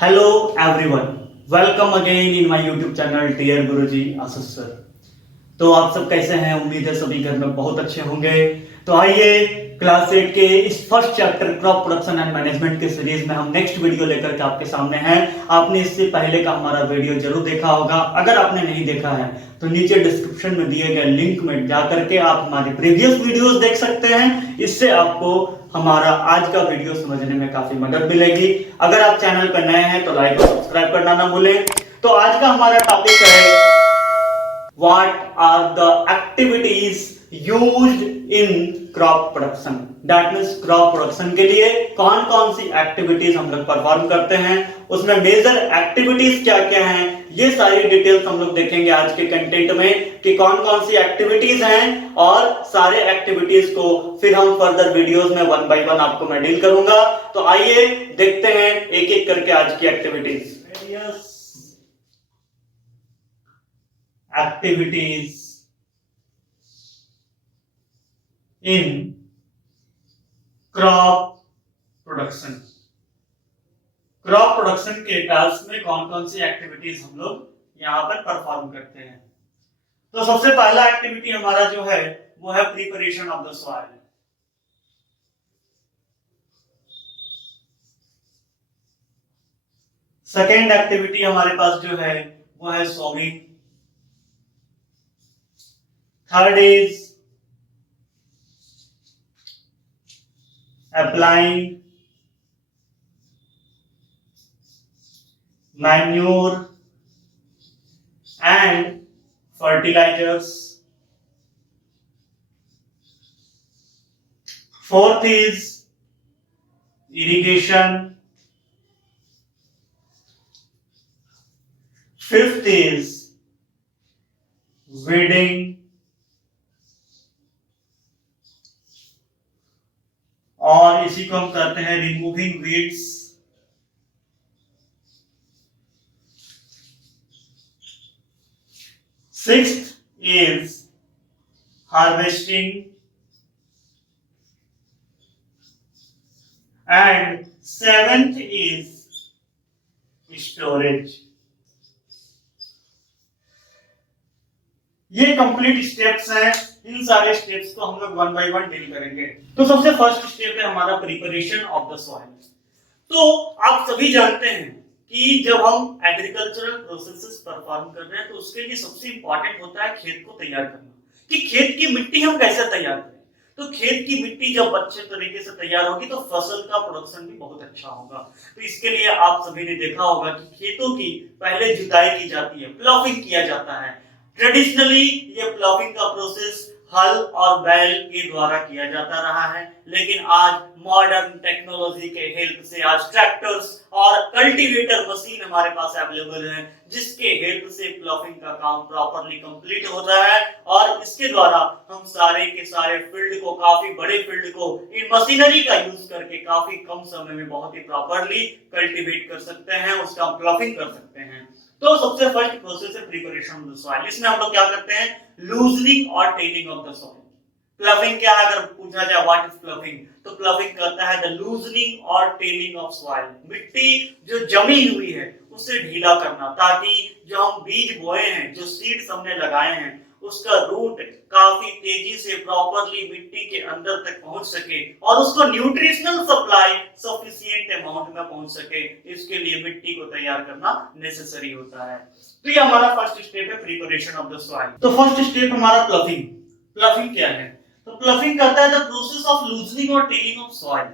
Hello everyone, welcome again in my YouTube channel dear Guruji Ashish sir. तो आप सब कैसे हैं? उम्मीद है सभी घर में बहुत अच्छे होंगे। तो आइए क्लास 8 के इस first chapter crop production and management के सीरीज में हम नेक्स्ट वीडियो लेकर के आपके सामने हैं। आपने इससे पहले का हमारा वीडियो जरूर देखा होगा। अगर आपने नहीं देखा है तो नीचे डिस्क्रिप्शन में दिए गए लिंक में जाकर के आप हमारे प्रीवियस वीडियोस देख सकते हैं। इससे आपको हमारा आज का वीडियो समझने में काफी मदद मिलेगी। अगर आप चैनल पर नए हैं तो लाइक और सब्सक्राइब करना ना भूलें। तो आज का हमारा टॉपिक है what are the activities used in crop production. That means crop production के लिए कौन कौन सी एक्टिविटीज हम लोग परफॉर्म करते हैं, उसमें मेजर एक्टिविटीज क्या क्या हैं, ये सारी डिटेल्स हम लोग देखेंगे आज के कंटेंट में कि कौन कौन सी एक्टिविटीज हैं। और सारे एक्टिविटीज को फिर हम फर्दर वीडियोस में वन बाय वन आपको मैं डील करूंगा। तो आइए देखते हैं एक एक करके आज की activities. Activities in crop production. Crop production के टास्क में कौन कौन सी एक्टिविटीज हम लोग यहां पर परफॉर्म करते हैं। तो सबसे पहला एक्टिविटी हमारा जो है वो है preparation of the soil. Second activity हमारे पास जो है वो है sowing. Third is applying manure and fertilizers. Fourth is irrigation. Fifth is weeding. और इसी को हम करते हैं removing weeds. Sixth is harvesting and seventh is storage. ये कंप्लीट स्टेप्स हैं। इन सारे स्टेप्स को हम लोग वन बाय वन डील करेंगे। तो सबसे फर्स्ट स्टेप है हमारा प्रिपरेशन ऑफ द सॉइल। तो आप सभी जानते हैं कि जब हम एग्रीकल्चरल प्रोसेसेस परफॉर्म कर रहे हैं तो उसके लिए सबसे इंपॉर्टेंट होता है खेत को तैयार करना, कि खेत की मिट्टी हम कैसे तैयार करें। तो खेत की मिट्टी जब अच्छे तरीके से तैयार होगी तो फसल का प्रोडक्शन भी बहुत अच्छा होगा। तो इसके लिए आप सभी ने देखा होगा कि खेतों की पहले जुताई की जाती है, प्लॉविंग किया जाता है। ट्रेडिशनली ये प्लॉविंग का प्रोसेस हल और बैल के द्वारा किया जाता रहा है, लेकिन आज मॉडर्न टेक्नोलॉजी के हेल्प से आज ट्रैक्टर्स और कल्टीवेटर मशीन हमारे पास अवेलेबल हैं, जिसके हेल्प से प्लॉविंग का काम प्रॉपर्ली कंप्लीट होता है। और इसके द्वारा हम सारे के सारे फील्ड को, काफी बड़े फील्ड को इन मशीनरी का यूज करके काफी कम समय में बहुत ही प्रॉपर्ली कल्टीवेट कर सकते हैं, उसका प्लॉविंग कर सकते हैं। तो सबसे फर्स्ट प्रोसेस है प्रिपरेशन ऑफ द सॉइल। इसमें हम लोग क्या करते हैं? लूजनिंग और टेलिंग ऑफ द सॉइल। प्लविंग क्या है? अगर पूछा जाए व्हाट इज प्लविंग, तो प्लविंग कहता है द लूजनिंग और टेलिंग ऑफ सॉइल। मिट्टी जो जमी हुई है उसे ढीला करना, ताकि जो हम बीज बोए हैं, जो सीड्स हमने लगाए हैं, उसका रूट काफी तेजी से प्रॉपर्ली मिट्टी के अंदर तक पहुंच सके और उसको न्यूट्रिशनल सप्लाई सफिशिएंट अमाउंट में पहुंच सके। इसके लिए मिट्टी को तैयार करना नेसेसरी होता है। तो ये हमारा फर्स्ट स्टेप है प्रिपरेशन ऑफ द सॉइल। तो फर्स्ट स्टेप हमारा प्लफिंग। प्लफिंग क्या है? तो प्लफिंग कहता है द प्रोसेस ऑफ लूजनिंग और टेलिंग ऑफ सॉइल।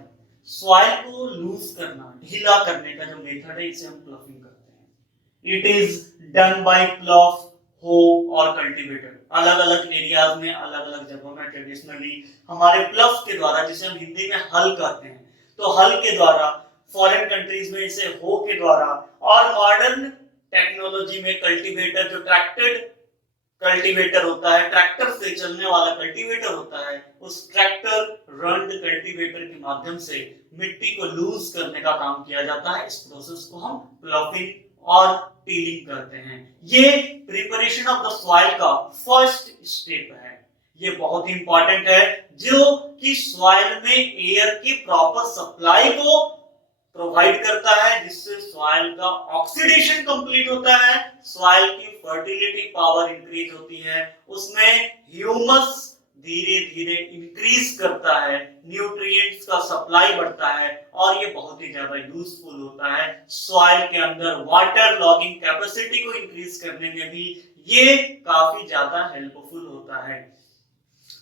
सॉइल को लूज करना, ढीला करने का जो मेथड है, इसे हम प्लफिंग कहते हैं। इट इज डन बाय प्लॉव, हो और कल्टीवेटर। अलग अलग एरियाज में, अलग अलग जगहों में ट्रेडिशनली हमारे प्लफ के द्वारा, जिसे हम हिंदी में हल कहते हैं, तो हल के द्वारा, फॉरेन कंट्रीज में इसे हो के द्वारा, और मॉडर्न टेक्नोलॉजी में कल्टीवेटर, जो ट्रैक्टेड कल्टीवेटर होता है, ट्रैक्टर से चलने वाला कल्टीवेटर होता है, उस ट्रैक्टर रन्ड कल्टीवेटर के माध्यम से मिट्टी को लूज करने का काम किया जाता है। इस प्रोसेस को हम प्लॉविंग और टीलिंग करते हैं। ये प्रिपरेशन ऑफ द सॉइल का फर्स्ट स्टेप है। ये बहुत ही इंपॉर्टेंट है, जो कि सॉइल में एयर की प्रॉपर सप्लाई को प्रोवाइड करता है, जिससे सॉइल का ऑक्सीडेशन कंप्लीट होता है, सॉइल की फर्टिलिटी पावर इंक्रीज होती है, उसमें ह्यूमस धीरे धीरे इंक्रीज करता है, न्यूट्रिएंट्स का सप्लाई बढ़ता है और ये बहुत ही ज्यादा यूजफुल होता है। सॉइल के अंदर वाटर लॉगिंग कैपेसिटी को इंक्रीज करने में भी ये काफी ज्यादा हेल्पफुल होता है।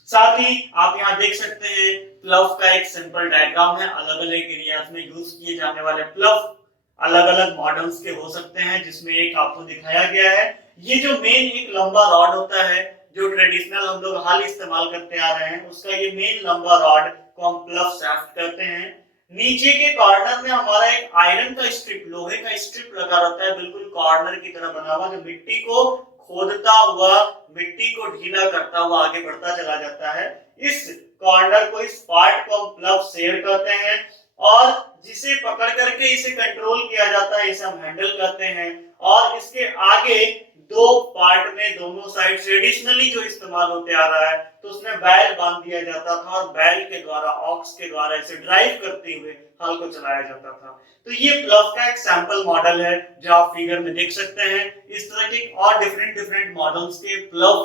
साथ ही आप यहाँ देख सकते हैं प्लव का एक सिंपल डायग्राम है। अलग अलग एरियाज में यूज किए जाने वाले प्लव अलग अलग मॉडल्स के हो सकते हैं, जिसमें एक आपको दिखाया गया है। ये जो मेन एक लंबा रॉड होता है जो ट्रेडिशनल हम लोग हाल इस्तेमाल करते आ रहे हैं, उसका ये मेन लंबा रॉड को हम प्लव शाफ्ट कहते हैं। नीचे के कॉर्नर में हमारा एक आयरन का स्ट्रिप, लोहे का स्ट्रिप लगा रहता है, बिल्कुल कॉर्नर की तरह बना हुआ, जो मिट्टी को खोदता हुआ, मिट्टी को ढीला करता हुआ आगे बढ़ता चला जाता है। इस कॉर्नर को, इस पार्ट को हम प्लव शेयर कहते हैं और जिसे पकड़ करके इसे कंट्रोल किया जाता है, इसे हम हैंडल कहते हैं। और इसके आगे दो पार्ट में दोनों साइड से एडिशनली जो इस्तेमाल होते आ रहा है, तो उसमें बैल बांध दिया जाता था और बैल के द्वारा, ऑक्स के द्वारा इसे ड्राइव करते हुए हल को चलाया जाता था। तो ये प्लव का एक सैंपल मॉडल है जो आप फिगर में देख सकते हैं। इस तरह के और डिफरेंट मॉडल्स के प्लव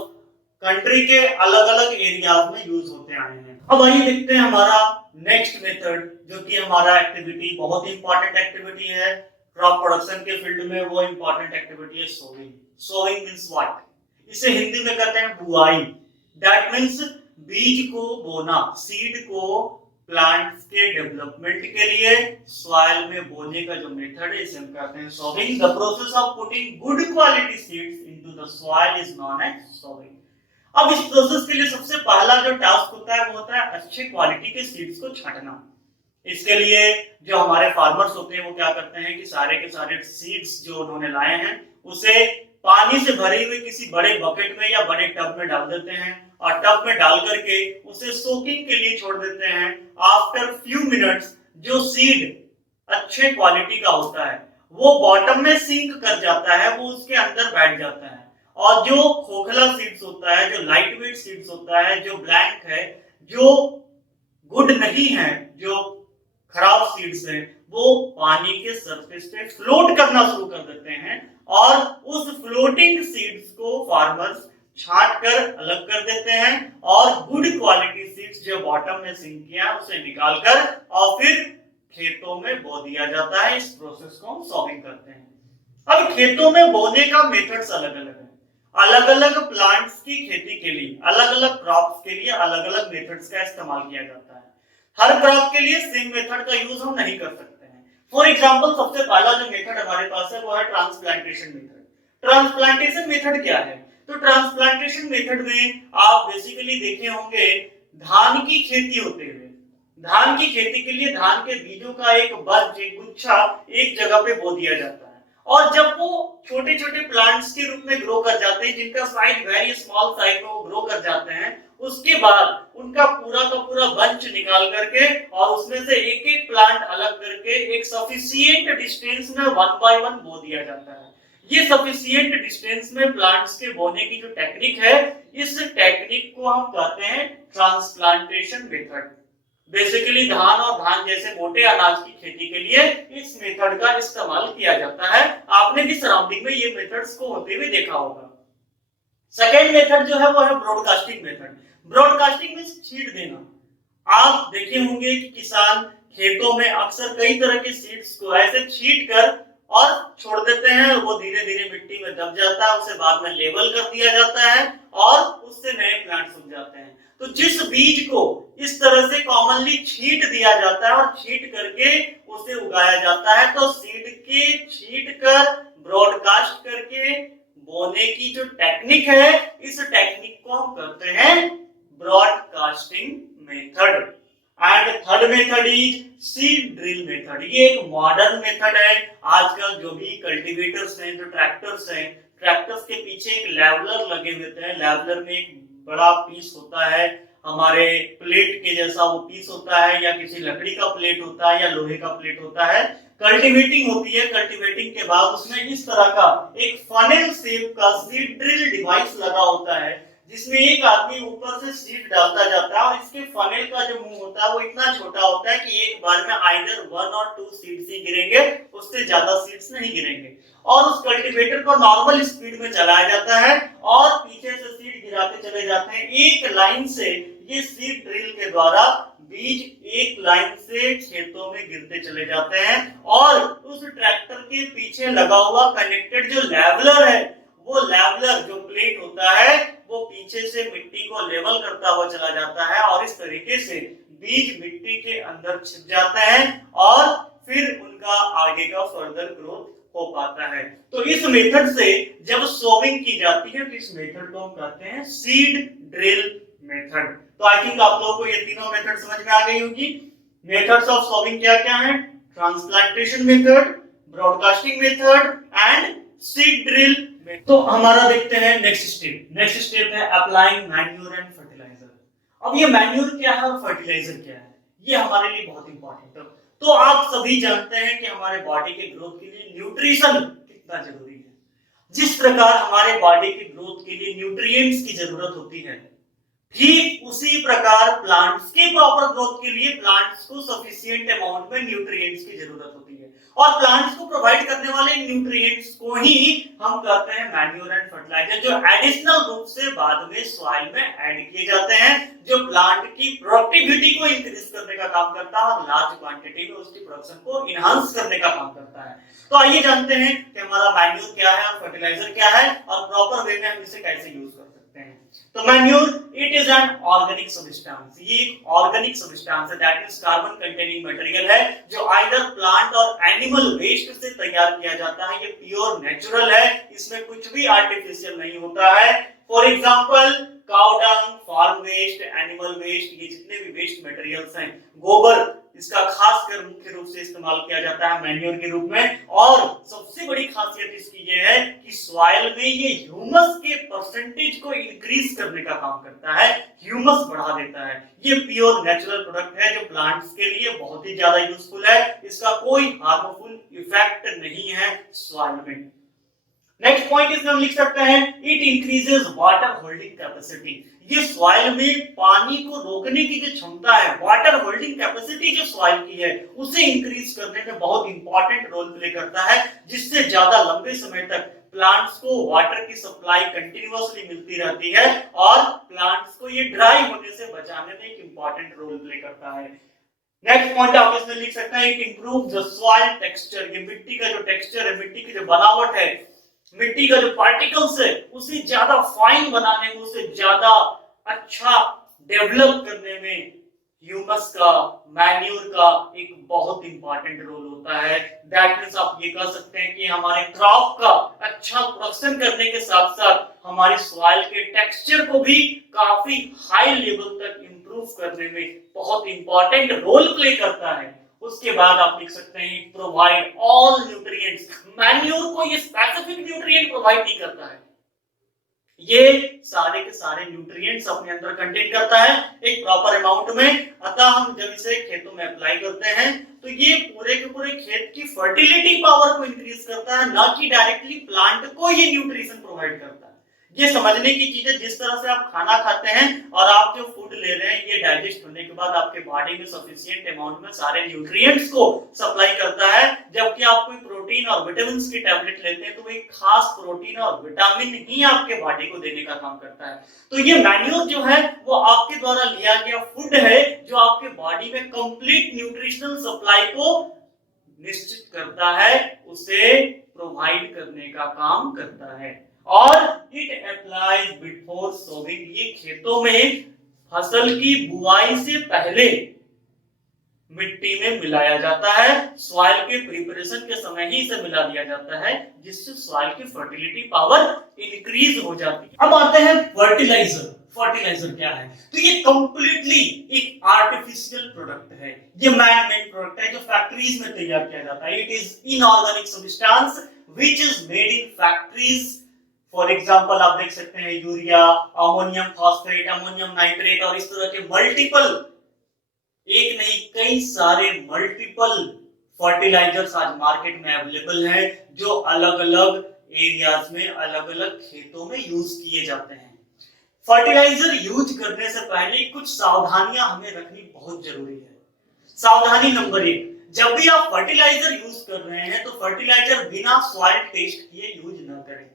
कंट्री के अलग अलग एरियाज में यूज होते आए हैं। अब आइए देखते हैं हमारा नेक्स्ट मेथड, जो कि हमारा एक्टिविटी बहुत ही इंपॉर्टेंट एक्टिविटी है क्रॉप प्रोडक्शन के फील्ड में। वो इंपॉर्टेंट एक्टिविटी है सोविंग। Sowing means what? इसे हिंदी में कहते हैं बुआई। दैट मींस बीज को बोना, सीड को प्लांट्स के डेवलपमेंट के लिए सॉइल में बोने का जो मेथड है, इसे हम कहते हैं sowing. The process of putting good quality seeds into the soil is known as sowing. अब इस प्रोसेस के लिए सबसे पहला जो टास्क होता है वो होता है अच्छे क्वालिटी के सीड्स को छांटना। इसके लिए जो हमारे फार्मर्स होते हैं वो क्या करते हैं कि सारे के सारे सीड्स जो उन्होंने लाए हैं उसे पानी से भरे हुए किसी बड़े बकेट में या बड़े टब में डाल देते हैं और टब में डाल करके उसे सोकिंग के लिए छोड़ देते हैं। आफ्टर फ्यू मिनट्स जो सीड अच्छे क्वालिटी का होता है वो बॉटम में सिंक कर जाता है, वो उसके अंदर बैठ जाता है। और जो खोखला सीड्स होता है, जो लाइट वेट सीड्स होता है, जो ब्लैंक है, जो गुड नहीं है, जो खराब सीड्स है, वो पानी के सरफेस पे फ्लोट करना शुरू कर देते हैं और उस फ्लोटिंग सीड्स को फार्मर्स छांट कर अलग कर देते हैं और गुड क्वालिटी सीड्स जो बॉटम में सिंक किया उसे निकालकर और फिर खेतों में बो दिया जाता है। इस प्रोसेस को हम सॉविंग करते हैं। अब खेतों में बोने का मेथड्स अलग अलग है। अलग अलग प्लांट्स की खेती के लिए, अलग अलग क्रॉप्स के लिए अलग अलग मेथड्स का इस्तेमाल किया जाता है। हर क्रॉप के लिए सेम मेथड का यूज हम नहीं कर सकते हैं। फॉर एग्जांपल सबसे पहला जो मेथड हमारे पास है वो है ट्रांसप्लांटेशन मेथड। ट्रांसप्लांटेशन मेथड क्या है? तो ट्रांसप्लांटेशन मेथड में आप बेसिकली देखे होंगे धान की खेती होते हुए, धान की खेती के लिए धान के बीजों का एक बंच, एक गुच्छा एक जगह पे बो दिया जाता है और जब वो छोटे छोटे प्लांट्स के रूप में ग्रो कर जाते हैं, जिनका साइज वेरी स्मॉल साइज में वो ग्रो कर जाते हैं, उसके बाद उनका पूरा का पूरा बंच निकाल करके और उसमें से एक एक प्लांट अलग करके एक सफिशिएंट डिस्टेंस में वन बाय वन बो दिया जाता है। ये सफिशिएंट डिस्टेंस में प्लांट्स के बोने की जो टेक्निक है, इस टेक्निक को हम कहते हैं ट्रांसप्लांटेशन मेथड। बेसिकली धान और धान जैसे मोटे अनाज की खेती के लिए इस मेथड का इस्तेमाल किया जाता है। आपने भी सराउंडिंग में ये मेथड्स को होते हुए देखा होगा। सेकेंड मेथड जो है वो है ब्रॉडकास्टिंग मेथड। ब्रॉडकास्टिंग मींस छींट देना। आप देखे होंगे कि किसान खेतों में अक्सर कई तरह के सीड्स को ऐसे छींट कर और छोड़ देते हैं, वो धीरे धीरे मिट्टी में दब जाता है, उसे बाद में लेबल कर दिया जाता है और उससे नए प्लांट्स उग जाते हैं। तो जिस बीज को इस तरह से कॉमनली छींट दिया जाता है और छींट करके उसे उगाया जाता है, तो सीड के छींट कर ब्रॉडकास्ट करके बोने की जो टेक्निक है, इस टेक्निक को हम कहते हैं broadcasting method. And third method is seed drill method. ये एक मॉडर्न मेथड है। आजकल जो भी कल्टीवेटर्स हैं, जो ट्रैक्टर्स हैं, ट्रैक्टर्स के पीछे एक लेवलर लगे होते हैं। लेवलर में एक बड़ा पीस होता है, हमारे प्लेट के जैसा वो पीस होता है, या किसी लकड़ी का प्लेट होता है या लोहे का प्लेट होता है। कल्टीवेटिंग होती है, कल्टीवेटिंग के बाद उसमें इस तरह का एक फनेल शेप का सीड ड्रिल डिवाइस लगा होता है, जिसमें एक आदमी ऊपर से सीड डालता जाता है और इसके फनेल का जो मुंह होता है वो इतना छोटा होता है कि एक बार में आइदर 1 और 2 सीड्स ही गिरेंगे, उससे ज्यादा सीड्स नहीं गिरेंगे। और उस कल्टीवेटर को नॉर्मल स्पीड में चलाया जाता है और पीछे से सीड गिराते चले जाते हैं। एक लाइन से ये सीड ड्रिल के द्वारा बीज एक लाइन से खेतों में गिरते चले जाते हैं और उस ट्रैक्टर के पीछे लगा हुआ कनेक्टेड जो लेवलर है, वो लेवलर जो प्लेट होता है वो पीछे से मिट्टी को लेवल करता हुआ चला जाता है और इस तरीके से बीज मिट्टी के अंदर छिप जाते हैं और फिर उनका आगे का फर्दर ग्रोथ हो पाता है। तो इस मेथड से जब सोविंग की जाती है तो इस मेथड को हम कहते हैं सीड ड्रिल मेथड। तो आई थिंक आप लोगों को ये तीनों मेथड समझ में आ गई होगी। मेथड्स ऑफ सोविंग क्या क्या है? Transplantation method, broadcasting method and seed drill. तो हमारा देखते हैं नेक्स्ट स्टेप। नेक्स्ट स्टेप है अप्लाइंग मैन्योर एंड फर्टिलाइजर। अब ये मैन्योर क्या है और फर्टिलाइजर क्या है, ये हमारे लिए बहुत इंपॉर्टेंट है। तो आप सभी जानते हैं कि हमारे बॉडी के ग्रोथ के लिए न्यूट्रिशन कितना जरूरी है। जिस प्रकार हमारे बॉडी के ग्रोथ के लिए न्यूट्रिएंट्स की जरूरत होती है, ठीक उसी प्रकार प्लांट्स के प्रॉपर ग्रोथ के लिए प्लांट्स को सफिशिएंट अमाउंट में न्यूट्रिएंट्स की जरूरत होती है और प्लांट्स को प्रोवाइड करने वाले न्यूट्रिएंट्स को ही हम कहते हैं मैन्योर एंड फर्टिलाइजर, जो एडिशनल रूप से बाद में सॉइल में ऐड किए जाते हैं, जो प्लांट की प्रोडक्टिविटी को इंक्रीज करने का काम करता है और लार्ज क्वांटिटी में उसकी प्रोडक्शन को इनहांस करने का काम करता है। तो आइए जानते हैं कि हमारा मैन्योर क्या है और फर्टिलाइजर क्या है और प्रॉपर वे में हम इसे कैसे यूज कर सकते हैं। तो manure it is an organic substance. ये एक ऑर्गेनिक सब्सटेंस है, that means carbon containing material है जो आइदर प्लांट और एनिमल वेस्ट से तैयार किया जाता है। ये प्योर नेचुरल है, इसमें कुछ भी आर्टिफिशियल नहीं होता है। For example cow dung, farm waste, animal waste, ये जितने भी वेस्ट मटेरियल्स हैं, गोबर इसका खासकर मुख्य रूप से इस्तेमाल किया जाता है मैन्योर के रूप में। और सबसे बड़ी खासियत इसकी ये है कि सॉइल में ये ह्यूमस के परसेंटेज को इंक्रीज करने का काम करता है, ह्यूमस बढ़ा देता है। ये प्योर नेचुरल प्रोडक्ट है जो प्लांट्स के लिए बहुत ही ज्यादा यूजफुल है, इसका कोई हार्मफुल इफेक्ट नहीं है सॉइल में। नेक्स्ट पॉइंट इसमें हम लिख सकते हैं it increases water holding capacity. ये सॉइल में पानी को रोकने की जो क्षमता है, वाटर होल्डिंग कैपेसिटी जो सॉइल की है, उसे इंक्रीज करने में बहुत इंपॉर्टेंट रोल प्ले करता है, जिससे ज्यादा लंबे समय तक प्लांट्स को वाटर की सप्लाई कंटिन्यूअसली मिलती रहती है और प्लांट्स को ये ड्राई होने से बचाने में एक इंपॉर्टेंट रोल प्ले करता है। नेक्स्ट पॉइंट आप इसमें लिख सकते हैं it improves the soil texture. ये मिट्टी का जो टेक्सचर है, मिट्टी की जो बनावट है, मिट्टी का जो पार्टिकल्स है, उसे ज्यादा फाइन बनाने में, उसे ज्यादा अच्छा डेवलप करने में ह्यूमस का, मैन्योर का एक बहुत इंपॉर्टेंट रोल होता है। दैट मींस आप ये कह सकते हैं कि हमारे क्रॉप का अच्छा प्रोडक्शन करने के साथ साथ हमारे सॉइल के टेक्सचर को भी काफी हाई लेवल तक इंप्रूव करने में बहुत इंपॉर्टेंट रोल प्ले करता है। उसके बाद आप लिख सकते हैं प्रोवाइड ऑल न्यूट्रिएंट्स। मैन्योर को ये स्पेसिफिक न्यूट्रिएंट प्रोवाइड नहीं करता है, ये सारे के सारे न्यूट्रिएंट्स अपने अंदर कंटेन करता है एक प्रॉपर अमाउंट में। अतः हम जब इसे खेतों में अप्लाई करते हैं तो ये पूरे के पूरे खेत की फर्टिलिटी पावर को इंक्रीज करता है, ना कि डायरेक्टली प्लांट को ये न्यूट्रिशन प्रोवाइड करता है। ये समझने की चीज है, जिस तरह से आप खाना खाते हैं और आप जो फूड ले रहे हैं, ये डाइजेस्ट होने के बाद आपके बॉडी में सफिशिएंट अमाउंट में सारे न्यूट्रिएंट्स को सप्लाई करता है। जबकि आप कोई प्रोटीन और विटामिन की टैबलेट लेते हैं तो एक खास प्रोटीन और विटामिन ही आपके बॉडी को देने का काम करता है। तो ये मैन्योर जो है वो आपके द्वारा लिया गया फूड है जो आपके बॉडी में कंप्लीट न्यूट्रिशनल सप्लाई को निश्चित करता है, उसे प्रोवाइड करने का काम करता है। और इट अप्लाइज बिफोर सोविंग। ये खेतों में फसल की बुआई से पहले मिट्टी में मिलाया जाता है, सॉइल के प्रिपरेशन के समय ही इसे मिला दिया जाता है, जिससे सॉइल की फर्टिलिटी पावर इंक्रीज हो जाती है। अब आते हैं फर्टिलाइजर। फर्टिलाइजर क्या है? तो ये कंप्लीटली एक आर्टिफिशियल प्रोडक्ट है, ये मैन मेड प्रोडक्ट है जो फैक्ट्रीज में तैयार किया जाता है। It is inorganic substance which is made in factories. For example आप देख सकते हैं urea, ammonium phosphate, ammonium nitrate और इस तरह के मल्टीपल, एक नहीं कई सारे मल्टीपल फर्टिलाइजर्स आज मार्केट में अवेलेबल हैं जो अलग अलग एरियाज में, अलग अलग खेतों में यूज किए जाते हैं। फर्टिलाइजर यूज करने से पहले कुछ सावधानियां हमें रखनी बहुत जरूरी है। सावधानी नंबर 1, जब भी आप फर्टिलाइजर यूज कर रहे हैं तो फर्टिलाइजर बिना सॉइल टेस्ट किए यूज न करें।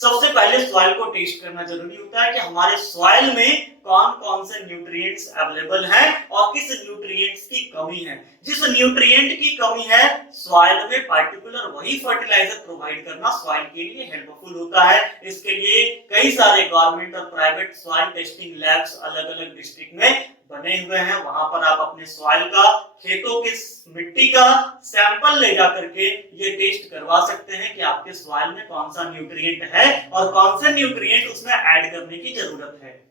सबसे पहले सॉइल को टेस्ट करना जरूरी होता है कि हमारे सॉइल में कौन कौन से न्यूट्रिएंट्स अवेलेबल हैं और किस न्यूट्रिएंट्स की कमी है। जिस न्यूट्रिएंट की कमी है सॉइल में पार्टिकुलर वही फर्टिलाइजर प्रोवाइड करना सॉइल के लिए हेल्पफुल होता है। इसके लिए कई सारे गवर्नमेंट और प्राइवेट सॉइल टेस्टिंग लैब्स अलग अलग डिस्ट्रिक्ट में बने हुए हैं। वहां पर आप अपने सॉइल का, खेतों की मिट्टी का सैंपल ले जाकर के ये टेस्ट करवा सकते हैं कि आपके सॉइल में कौन सा न्यूट्रिएंट है और कौन से न्यूट्रिएंट उसमें ऐड करने की जरूरत है।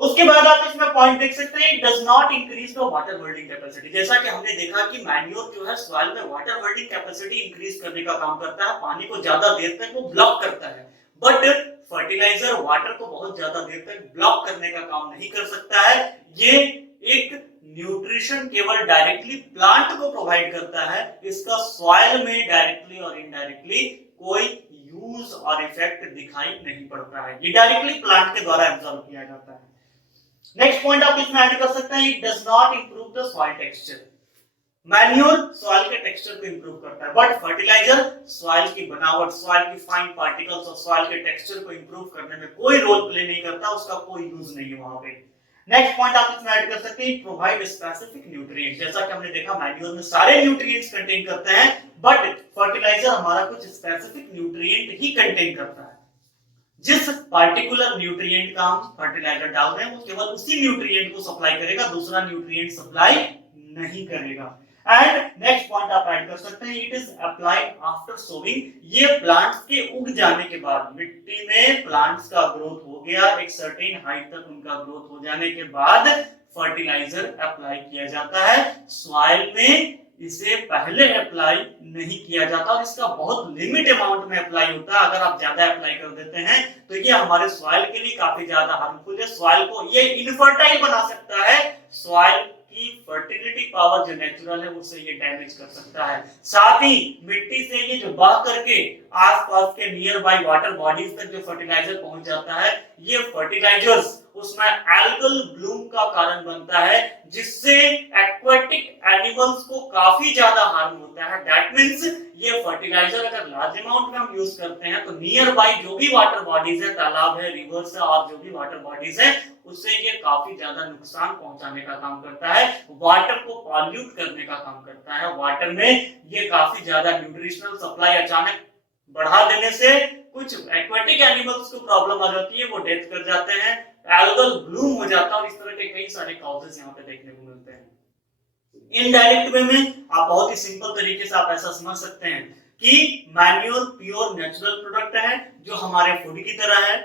उसके बाद आप इसमें पॉइंट देख सकते हैं, it does not increase the water holding capacity. जैसा कि हमने देखा कि मैन्योर जो है सॉइल में वाटर होल्डिंग कैपेसिटी इंक्रीज करने का काम करता है, पानी को ज्यादा देर तक वो ब्लॉक करता है। बट फर्टिलाइजर वाटर को बहुत ज्यादा देर तक ब्लॉक करने का काम नहीं कर सकता है। ये एक न्यूट्रिशन केवल डायरेक्टली प्लांट को प्रोवाइड करता है, इसका सॉइल में डायरेक्टली और इनडायरेक्टली कोई यूज और इफेक्ट दिखाई नहीं पड़ता है। ये डायरेक्टली प्लांट के द्वारा एब्जॉर्ब किया जाता है। नेक्स्ट पॉइंट आप इसमें ऐड कर सकते हैं, it does not improve the soil texture. Manure soil के टेक्सचर को इंप्रूव करता है, बट फर्टिलाइजर सॉइल की बनावट, सॉइल की फाइन पार्टिकल्स और सॉइल के टेक्सचर को इंप्रूव करने में कोई रोल प्ले नहीं करता, उसका कोई यूज नहीं है वहां पे। नेक्स्ट पॉइंट आप इसमें ऐड कर सकते हैं, प्रोवाइड स्पेसिफिक न्यूट्रिएंट्स। जैसा कि हमने देखा मैन्योर में सारे न्यूट्रिएंट्स कंटेन करते हैं, बट फर्टिलाइजर हमारा कुछ स्पेसिफिक न्यूट्रिएंट ही कंटेन करता है। जिस पार्टिकुलर न्यूट्रिएंट का हम फर्टिलाइजर डाल रहे हैं वो केवल उसी न्यूट्रिएंट को सप्लाई करेगा, दूसरा न्यूट्रिएंट सप्लाई नहीं करेगा। एंड नेक्स्ट पॉइंट आप ऐड कर सकते हैं, it is applied after sowing. ये प्लांट्स के उग जाने के बाद, मिट्टी में प्लांट्स का ग्रोथ हो गया, एक सर्टेन हाइट तक उनका ग्रोथ हो जाने के बाद फर्टिलाइजर अप्लाई किया जाता है। सॉइल में इसे पहले अप्लाई नहीं किया जाता और इसका बहुत लिमिट अमाउंट में अप्लाई होता है। अगर आप ज्यादा अप्लाई कर देते हैं तो ये हमारे सॉइल के लिए काफी ज्यादा हार्मफुल है। सॉइल को ये इनफर्टाइल बना सकता है, सॉइल की फर्टिलिटी पावर जो नेचुरल है उससे ये डैमेज कर सकता है। साथ ही मिट्टी से ये जो बह करके आसपास के नियर बाय वाटर बॉडीज तक जो फर्टिलाइजर पहुंच जाता है, ये फर्टिलाइजर्स उसमें एल्गल ब्लूम का कारण बनता है, जिससे एक्वेटिक एनिमल्स को काफी ज्यादा हार्म होता है। दैट मींस ये फर्टिलाइजर अगर लार्ज अमाउंट में हम यूज करते हैं तो नियर बाय जो भी वाटर बॉडीज है, तालाब है, रिवर्स है और जो भी वाटर बॉडीज है, उससे ये काफी ज्यादा नुकसान पहुंचाने का काम करता है, वाटर को पॉल्यूट करने का काम करता है। वाटर में ये काफी ज्यादा न्यूट्रिशनल सप्लाई अचानक बढ़ा देने से कुछ एक्वेटिक एनिमल्स को प्रॉब्लम आ जाती है, वो डेथ कर जाते हैं, एल्गल ब्लूम हो जाता है और इस तरह के कई सारे कॉजेस यहाँ पे देखने को मिलते हैं। इनडायरेक्ट वे में आप बहुत ही सिंपल तरीके से आप ऐसा समझ सकते हैं कि मैन्योर प्योर नेचुरल प्रोडक्ट है जो हमारे फूड की तरह है,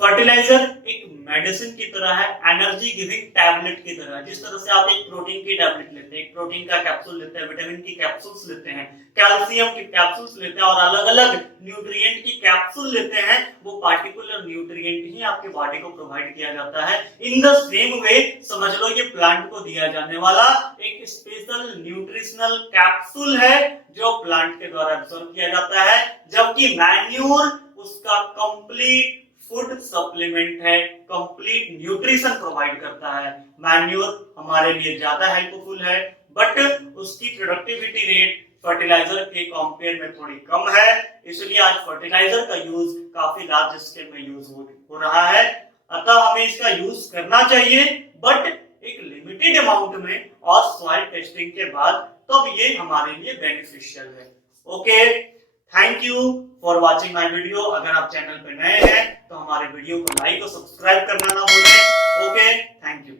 फर्टिलाइजर एक मेडिसिन की तरह है, एनर्जी गिविंग टैबलेट की तरह है। जिस तरह से आप एक प्रोटीन की टैबलेट लेते हैं, एक प्रोटीन का कैप्सूल लेते हैं, विटामिन की कैप्सूल्स लेते हैं, कैल्शियम की कैप्सूल्स लेते हैं और अलग अलग न्यूट्रिएंट की कैप्सूल लेते हैं, वो पार्टिकुलर न्यूट्रिएंट ही आपके बॉडी को प्रोवाइड किया जाता है। इन द सेम वे समझ लो ये प्लांट को दिया जाने वाला एक स्पेशल न्यूट्रिशनल कैप्सूल है जो प्लांट के द्वारा एब्सॉर्ब किया जाता है, जबकि मैन्योर उसका कंप्लीट फूड सप्लीमेंट है, कंप्लीट न्यूट्रिशन प्रोवाइड करता है। मैन्योर हमारे लिए ज्यादा हेल्पफुल है, बट उसकी प्रोडक्टिविटी रेट फर्टिलाइजर के कंपेयर में थोड़ी कम है, इसलिए आज फर्टिलाइजर का यूज काफी लार्ज स्केल में यूज हो रहा है। अतः हमें इसका यूज करना चाहिए, बट एक लिमिटेड अमाउंट में और सॉइल टेस्टिंग के बाद, तब ये हमारे लिए बेनिफिशियल है। Okay, thank you for watching my video. अगर आप चैनल पे नए हैं तो हमारे वीडियो को लाइक और सब्सक्राइब करना ना भूलें। Okay, thank you.